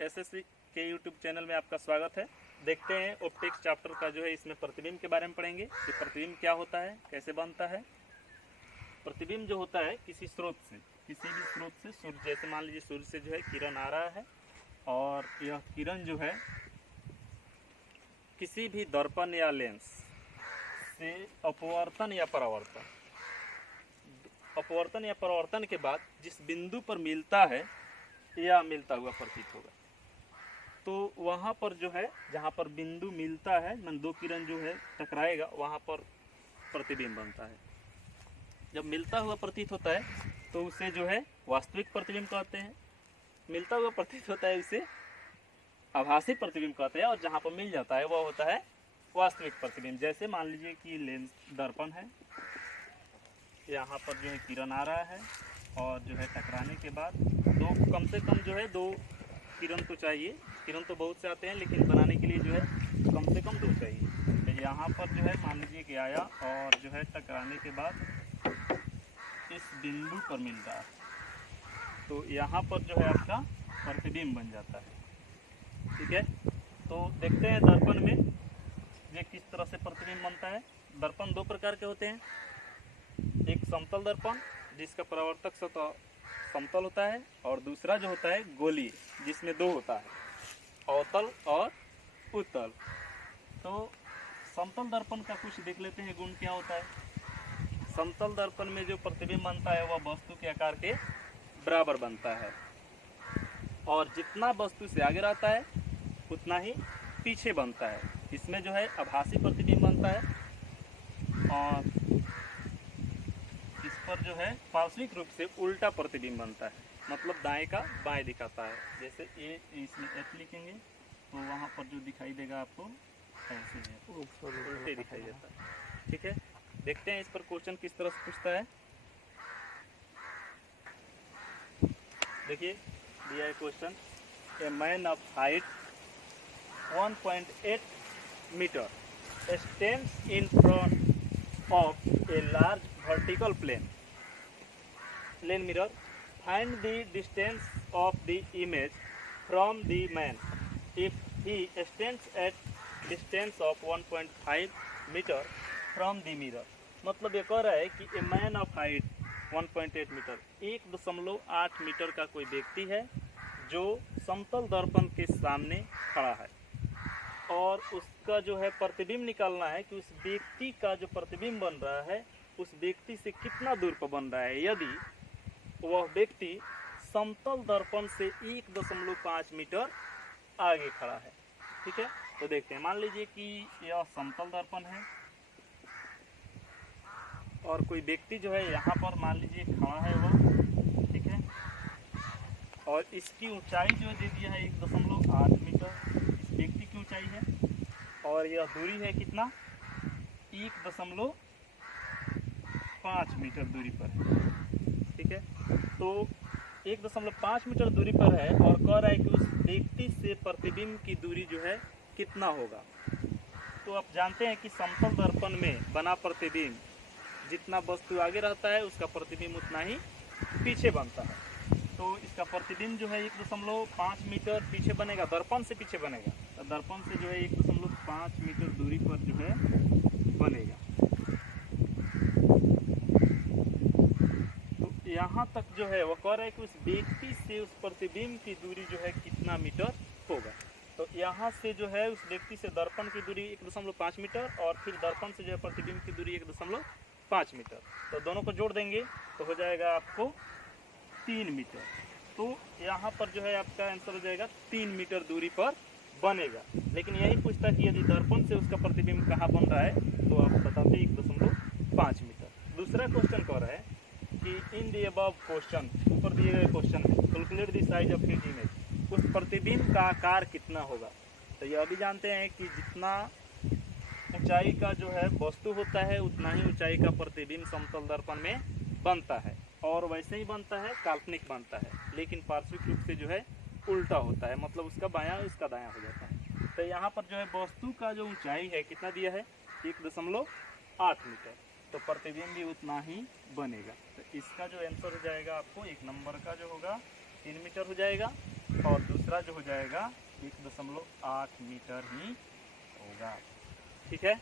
SSC के YouTube channel में आपका स्वागत है। देखते हैं ऑप्टिक्स चैप्टर का जो है इसमें प्रतिबिंब के बारे में पढ़ेंगे कि प्रतिबिंब क्या होता है, कैसे बनता है। प्रतिबिंब जो होता है किसी भी स्रोत से सूर्य, जैसे मान लीजिए सूर्य से जो है किरण आ रहा है और यह किरण जो है किसी भी दर्पण या लेंस से अपवर्तन या परावर्तन के बाद जिस बिंदु पर मिलता है या मिलता हुआ प्रतीत होगा, तो वहाँ पर जो है जहाँ पर बिंदु मिलता है मन दो किरण जो है टकराएगा, वहाँ पर प्रतिबिंब बनता है। जब मिलता हुआ प्रतीत होता है तो उसे जो है वास्तविक प्रतिबिंब कहते हैं। मिलता हुआ प्रतीत होता है उसे आभासी प्रतिबिंब कहते हैं, और जहाँ पर मिल जाता है वह होता है वास्तविक प्रतिबिंब। जैसे मान लीजिए कि लेंस दर्पण है, यहाँ पर जो है किरण आ रहा है और जो है टकराने के बाद दो कम से कम जो है दो किरण तो चाहिए। किरण तो बहुत से आते हैं लेकिन बनाने के लिए जो है कम से कम दो चाहिए। तो यहाँ पर जो है मान लीजिए कि आया और जो है टकराने के बाद इस बिंदु पर मिल रहा है, तो यहाँ पर जो है आपका प्रतिबिंब बन जाता है। ठीक है, तो देखते हैं दर्पण में ये किस तरह से प्रतिबिंब बनता है। दर्पण दो प्रकार के होते हैं, एक समतल दर्पण जिसका परावर्तक सतह समतल होता है, और दूसरा जो होता है गोलीय जिसमें दो होता है, अवतल और उत्तल। तो समतल दर्पण का कुछ देख लेते हैं गुण क्या होता है। समतल दर्पण में जो प्रतिबिंब बनता है वह वस्तु के आकार के बराबर बनता है, और जितना वस्तु से आगे रहता है उतना ही पीछे बनता है। इसमें जो है आभासी प्रतिबिंब बनता है, और इस पर जो है पार्श्विक रूप से उल्टा प्रतिबिंब बनता है, मतलब दाएं का बाएं दिखाता है। जैसे ये इसमें एच लिखेंगे तो वहाँ पर जो दिखाई देगा आपको ऐसे है, उल्टे दिखाई देता है। ठीक है, देखते हैं इस पर क्वेश्चन किस तरह से पूछता है। देखिए दिया है question, A man of height 1.8 meter stands in front of a large vertical plane mirror. Find the distance of the image from the man if he stands at distance of 1.5 meter from the mirror. मतलब ये कह रहा है कि a man of height 1.8 metre, 1.8 metre का कोई व्यक्ति है जो समतल दर्पण के सामने खड़ा है, और उसका जो है प्रतिबिंब निकालना है कि उस व्यक्ति का जो प्रतिबिंब बन रहा है उस व्यक्ति से कितना दूर पर बन रहा है, यदि वह व्यक्ति समतल दर्पण से 1.5 मीटर आगे खड़ा है। ठीक है, तो देखते हैं, मान लीजिए कि यह समतल दर्पण है और कोई व्यक्ति जो है यहाँ पर मान लीजिए खड़ा है वह। ठीक है, और इसकी ऊंचाई जो दे दिया है 1.8 मीटर इस व्यक्ति की ऊंचाई है, और यह दूरी है कितना 1.5 मीटर दूरी पर है। ठीक है, तो 1.5 मीटर दूरी पर है और कह रहा है कि उस व्यक्ति से प्रतिबिंब की दूरी जो है कितना होगा। तो आप जानते हैं कि समतल दर्पण में बना प्रतिबिंब जितना वस्तु आगे रहता है उसका प्रतिबिंब उतना ही पीछे बनता है। तो इसका प्रतिबिंब जो है 1.5 मीटर पीछे बनेगा, दर्पण से पीछे बनेगा, तो दर्पण से जो है 1.5 मीटर दूरी पर जो है बनेगा। तो यहाँ तक जो है वो कह रहा है कि उस व्यक्ति से उस प्रतिबिंब की दूरी जो है कितना मीटर होगा। तो यहाँ से जो है उस व्यक्ति से दर्पण की दूरी 1.5 मीटर, और फिर दर्पण से जो है प्रतिबिंब की दूरी 1.5 मीटर, तो दोनों को जोड़ देंगे तो हो जाएगा आपको 3 मीटर। तो यहाँ पर जो है आपका आंसर हो जाएगा 3 मीटर दूरी पर बनेगा। लेकिन यही पूछता कि यदि दर्पण से उसका प्रतिबिंब कहाँ बन रहा है, तो आप बताते 1.5 मीटर। दूसरा क्वेश्चन कह रहा है कि इन द अबव क्वेश्चन, ऊपर दिए गए क्वेश्चन है, calculate the size of his image, उस प्रतिबिंब का आकार कितना होगा। तो यह भी जानते हैं कि जितना ऊंचाई का जो है वस्तु होता है उतना ही ऊंचाई का प्रतिबिंब समतल दर्पण में बनता है, और वैसे ही बनता है, काल्पनिक बनता है, लेकिन पार्श्विक रूप से जो है उल्टा होता है, मतलब उसका बायां इसका दायां हो जाता है। तो यहाँ पर जो है वस्तु का जो ऊंचाई है कितना दिया है 1.8 मीटर, तो प्रतिबिंब भी उतना ही बनेगा। तो इसका जो आंसर हो जाएगा आपको एक नंबर का जो होगा 3 मीटर हो जाएगा। और दूसरा जो हो जाएगा 1.8 मीटर ही होगा। ठीक है।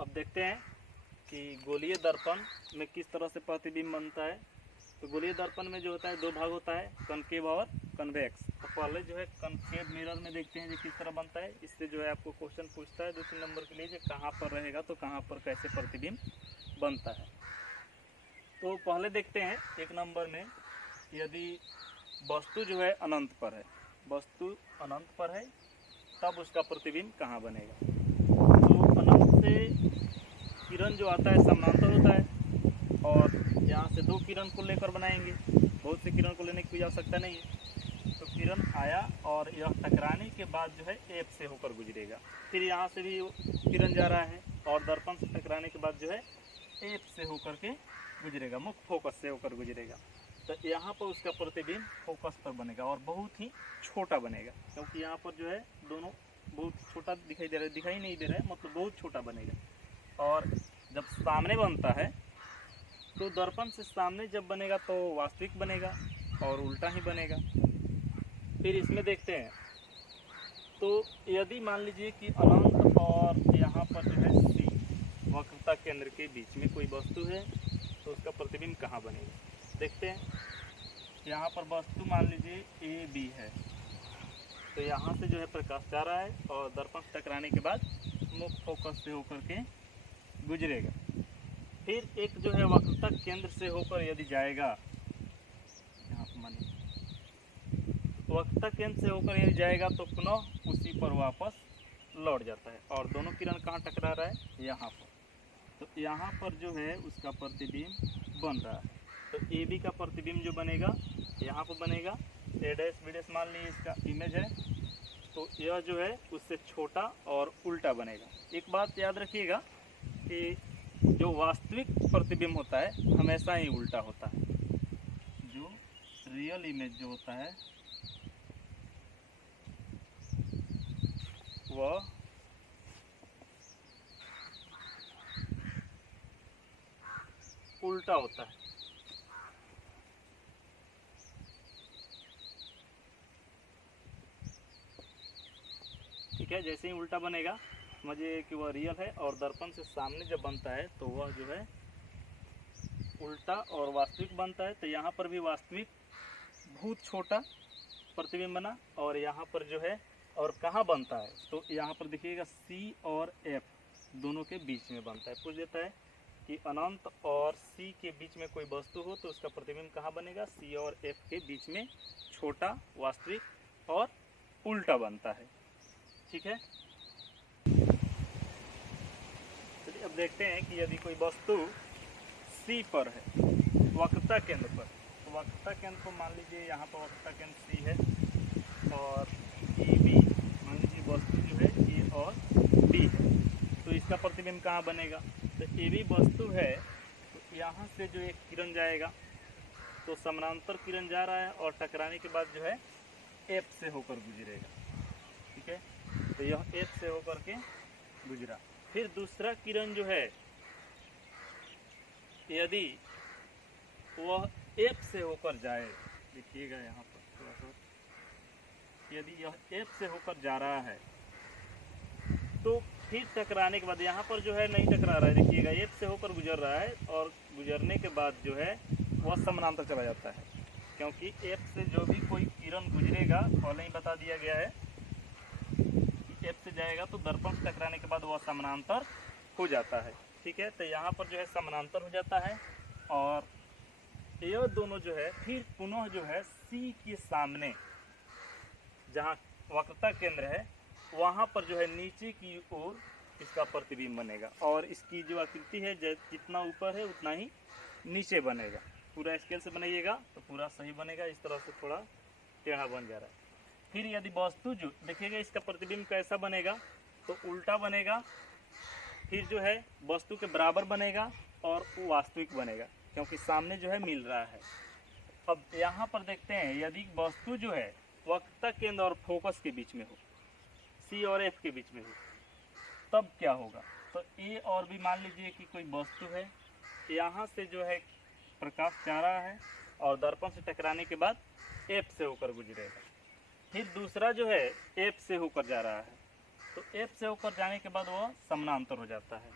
अब देखते हैं कि गोलीय दर्पण में किस तरह से प्रतिबिंब बनता है। तो गोलीय दर्पण में जो होता है दो भाग होता है, कनकेव और कन्वेक्स। तो पहले जो है कनकेव मिरर में देखते हैं जो किस तरह बनता है। इससे जो है आपको क्वेश्चन पूछता है 2-3 नंबर के लिए जो कहाँ पर रहेगा, तो कहाँ पर कैसे प्रतिबिंब बनता है। तो पहले देखते हैं 1 नंबर में, यदि वस्तु जो है अनंत पर है, वस्तु अनंत पर है, तब उसका प्रतिबिंब कहाँ बनेगा। तो अनंत से किरण जो आता है समानांतर होता है, और यहाँ से 2 किरण को लेकर बनाएंगे, बहुत से किरण को लेने की कोई आवश्यकता नहीं है। तो किरण आया और यह टकराने के बाद जो है एफ से होकर गुजरेगा। फिर यहाँ से भी किरण जा रहा है और दर्पण से टकराने के बाद जो है एफ से होकर के गुजरेगा, मुख्य फोकस से होकर गुजरेगा। तो यहाँ पर उसका प्रतिबिंब फोकस पर बनेगा और बहुत ही छोटा बनेगा, क्योंकि यहाँ पर जो है दोनों बहुत छोटा दिखाई दे रहा है, दिखाई नहीं दे रहा है, मतलब बहुत छोटा बनेगा। और जब सामने बनता है तो दर्पण से सामने जब बनेगा तो वास्तविक बनेगा और उल्टा ही बनेगा। फिर इसमें देखते हैं, तो यदि मान लीजिए कि अनंत और यहाँ पर जो है सी वक्रता केंद्र के बीच में कोई वस्तु है, तो उसका प्रतिबिंब कहाँ बनेगा। देखते हैं, यहाँ पर वस्तु मान लीजिए ए बी है, तो यहाँ से जो है प्रकाश जा रहा है और दर्पण से टकराने के बाद मुख्य फोकस से होकर के गुजरेगा। फिर एक जो है वक्रता केंद्र से होकर यदि जाएगा, यहाँ पर मानिए वक्रता केंद्र से होकर यदि जाएगा तो पुनः उसी पर वापस लौट जाता है और दोनों किरण कहाँ टकरा रहा है, यहाँ पर। तो यहाँ पर जो है उसका प्रतिबिंब बन रहा है। तो ए बी का प्रतिबिंब जो बनेगा यहाँ पर बनेगा, ए डैश बी डैश मान लीजिए इसका इमेज है, तो यह जो है उससे छोटा और उल्टा बनेगा। एक बात याद रखिएगा कि जो वास्तविक प्रतिबिंब होता है हमेशा ही उल्टा होता है। जो रियल इमेज जो होता है वह उल्टा होता है। ठीक है, जैसे ही उल्टा बनेगा समझिए कि वह रियल है, और दर्पण से सामने जब बनता है तो वह जो है उल्टा और वास्तविक बनता है। तो यहाँ पर भी वास्तविक बहुत छोटा प्रतिबिंब बना, और यहाँ पर जो है और कहाँ बनता है, तो यहाँ पर देखिएगा सी और एफ दोनों के बीच में बनता है। पूछ देता है कि अनंत और सी के बीच में कोई वस्तु हो तो उसका प्रतिबिंब कहाँ बनेगा, सी और एफ के बीच में छोटा, वास्तविक और उल्टा बनता है। ठीक है, चलिए अब देखते हैं कि यदि कोई वस्तु सी पर है, वक्रता केंद्र पर, तो वक्रता केंद्र को मान लीजिए यहाँ पर वक्रता केंद्र सी है, और ए बी मान लीजिए वस्तु जो है ए और बी है, तो इसका प्रतिबिंब कहाँ बनेगा। तो ए बी वस्तु है, तो यहाँ से जो एक किरण जाएगा, तो समानांतर किरण जा रहा है और टकराने के बाद जो है एफ से होकर गुजरेगा। ठीक है, तो यह एफ से होकर के गुजरा। फिर दूसरा किरण जो है, यदि वह एफ से होकर जाए, देखिएगा यहाँ पर थोड़ा सा, यदि यह एफ से होकर जा रहा है तो फिर टकराने के बाद यहाँ पर जो है नहीं टकरा रहा है, देखिएगा एफ से होकर गुजर रहा है, और गुजरने के बाद जो है वह समानांतर चला जाता है, क्योंकि एफ से जो भी कोई किरण गुजरेगा, पहले ही बता दिया गया है कि एफ से जाएगा तो दर्पण से टकराने के बाद वह समानांतर हो जाता है। ठीक है, तो यहाँ पर जो है समानांतर हो जाता है, और यह दोनों जो है फिर पुनः जो है सी के सामने जहाँ वक्रता केंद्र है वहाँ पर जो है नीचे की ओर इसका प्रतिबिंब बनेगा, और इसकी जो आकृति है जितना ऊपर है उतना ही नीचे बनेगा। पूरा स्केल से बनाइएगा तो पूरा सही बनेगा, इस तरह से थोड़ा टेढ़ा बन जा रहा है। फिर यदि वस्तु जो देखिएगा इसका प्रतिबिंब कैसा बनेगा, तो उल्टा बनेगा, फिर जो है वस्तु के बराबर बनेगा और वो वास्तविक बनेगा, क्योंकि सामने जो है मिल रहा है। अब यहाँ पर देखते हैं, यदि वस्तु जो है वक्रता केंद्र और फोकस के बीच में हो, सी और एफ के बीच में हो, तब क्या होगा। तो ए और बी मान लीजिए कि कोई वस्तु है, यहाँ से जो है प्रकाश जा रहा है और दर्पण से टकराने के बाद एफ से होकर गुजरेगा। फिर दूसरा जो है एफ से होकर जा रहा है, तो एफ से होकर जाने के बाद वह समानांतर हो जाता है,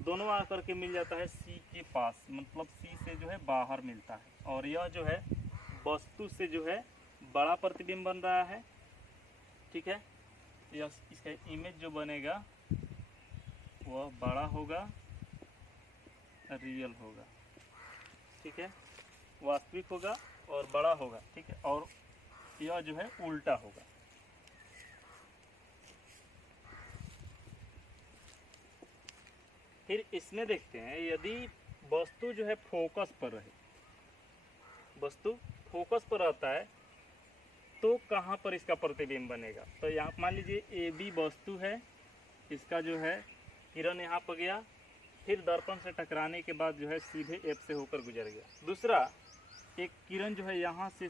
दोनों आकर के मिल जाता है सी के पास, मतलब सी से जो है बाहर मिलता है। और यह जो है वस्तु से जो है बड़ा प्रतिबिंब बन रहा है, ठीक है। यह इसका इमेज जो बनेगा वह बड़ा होगा, रियल होगा, ठीक है, वास्तविक होगा और बड़ा होगा, ठीक है। और यह जो है उल्टा होगा। फिर इसमें देखते हैं यदि वस्तु जो है फोकस पर रहे, वस्तु फोकस पर रहता है तो कहाँ पर इसका प्रतिबिंब बनेगा। तो यहाँ मान लीजिए ए बी वस्तु है, इसका जो है किरण यहाँ पर गया, फिर दर्पण से टकराने के बाद जो है सीधे एफ से होकर गुजर गया। दूसरा एक किरण जो है यहाँ से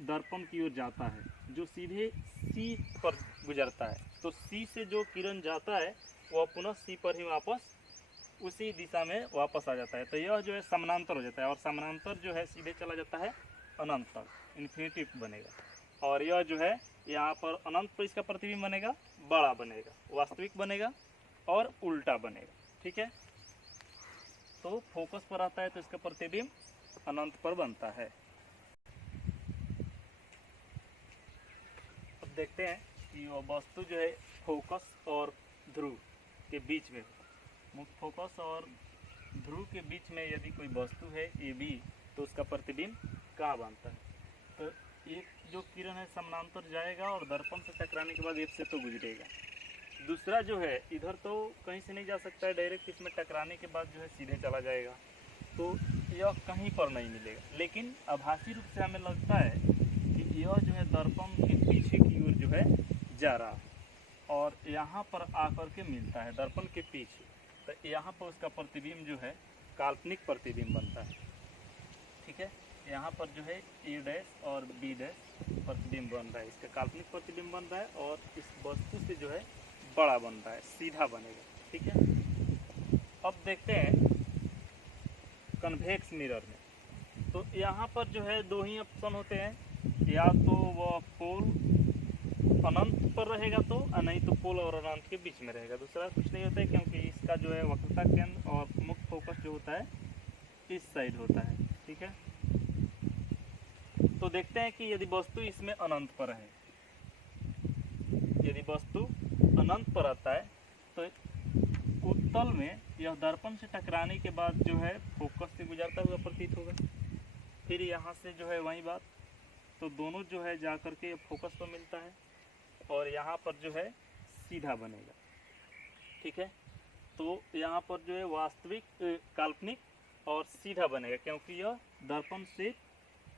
दर्पण की ओर जाता है, जो सीधे सी पर गुजरता है, तो सी से जो किरण जाता है वह पुनः सी पर ही वापस उसी दिशा में वापस आ जाता है। तो यह जो है समानांतर हो जाता है और समानांतर जो है सीधे चला जाता है अनंत तक, इन्फिनिटी बनेगा। और यह जो है यहाँ पर अनंत पर इसका प्रतिबिंब बनेगा, बड़ा बनेगा, वास्तविक बनेगा और उल्टा बनेगा, ठीक है। तो फोकस पर आता है तो इसका प्रतिबिंब अनंत पर बनता है। अब देखते हैं कि वह वस्तु जो है फोकस और ध्रुव के बीच में, मुख्य फोकस और ध्रुव के बीच में यदि कोई वस्तु है ए बी, तो उसका प्रतिबिंब कहाँ बनता है। तो एक जो किरण है समानांतर जाएगा और दर्पण से टकराने के बाद एफ से तो गुजरेगा। दूसरा जो है इधर तो कहीं से नहीं जा सकता है, डायरेक्ट इसमें टकराने के बाद जो है सीधे चला जाएगा, तो यह कहीं पर नहीं मिलेगा। लेकिन आभासी रूप से हमें लगता है कि यह जो है दर्पण के पीछे की ओर जो है जा रहा है और यहाँ पर आकर के मिलता है दर्पण के पीछे, तो यहाँ पर उसका प्रतिबिंब जो है काल्पनिक प्रतिबिंब बनता है, ठीक है। यहाँ पर जो है ए डैश और बी डैश प्रतिबिंब बन रहा है, इसका काल्पनिक प्रतिबिंब बन रहा है और इस वस्तु से जो है बड़ा बन रहा है, सीधा बनेगा, ठीक है। अब देखते हैं कन्वेक्स मिरर में, तो यहाँ पर जो है दो ही ऑप्शन होते हैं, या तो वह पोल अनंत पर रहेगा तो, नहीं तो पोल और अनंत के बीच में रहेगा। दूसरा कुछ नहीं होता है क्योंकि इसका जो है वक्रता केंद्र और मुख्य फोकस जो होता है इस साइड होता है, ठीक है। तो देखते हैं कि यदि वस्तु इसमें अनंत पर है, यदि वस्तु अनंत पर आता है तो उत्तल में यह दर्पण से टकराने के बाद जो है फोकस से गुजरता हुआ प्रतीत होगा। फिर यहाँ से जो है वही बात, तो दोनों जो है जा कर के फोकस पर मिलता है और यहाँ पर जो है सीधा बनेगा, ठीक है। तो यहाँ पर जो है वास्तविक काल्पनिक और सीधा बनेगा क्योंकि यह दर्पण से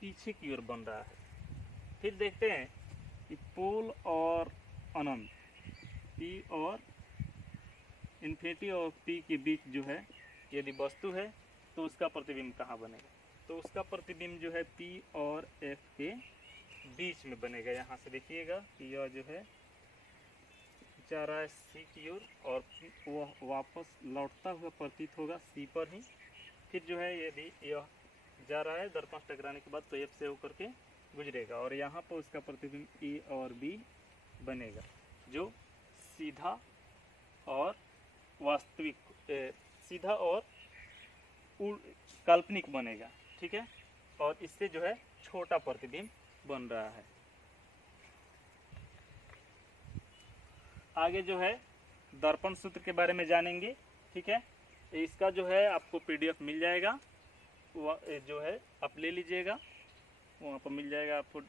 पीछे की ओर बन रहा है। फिर देखते हैं कि पोल और अनंत, पी और इन्फिनिटी और पी के बीच जो है यदि वस्तु है तो उसका प्रतिबिंब कहाँ बनेगा। तो उसका प्रतिबिंब जो है पी और एफ के बीच में बनेगा। यहाँ से देखिएगा कि यह जो है जा रहा है सी की ओर और वह वापस लौटता हुआ प्रतीत होगा सी पर ही। फिर जो है यदि यह जा रहा है दर्पण टकराने के बाद तो एफ से होकर के गुजरेगा और यहाँ पर उसका प्रतिबिंब ए और बी बनेगा जो सीधा और वास्तविक, सीधा और काल्पनिक बनेगा, ठीक है। और इससे जो है छोटा प्रतिबिंब बन रहा है। आगे जो है दर्पण सूत्र के बारे में जानेंगे, ठीक है। इसका जो है आपको पीडीएफ मिल जाएगा, वो जो है आप ले लीजिएगा, वहाँ पर मिल जाएगा आपको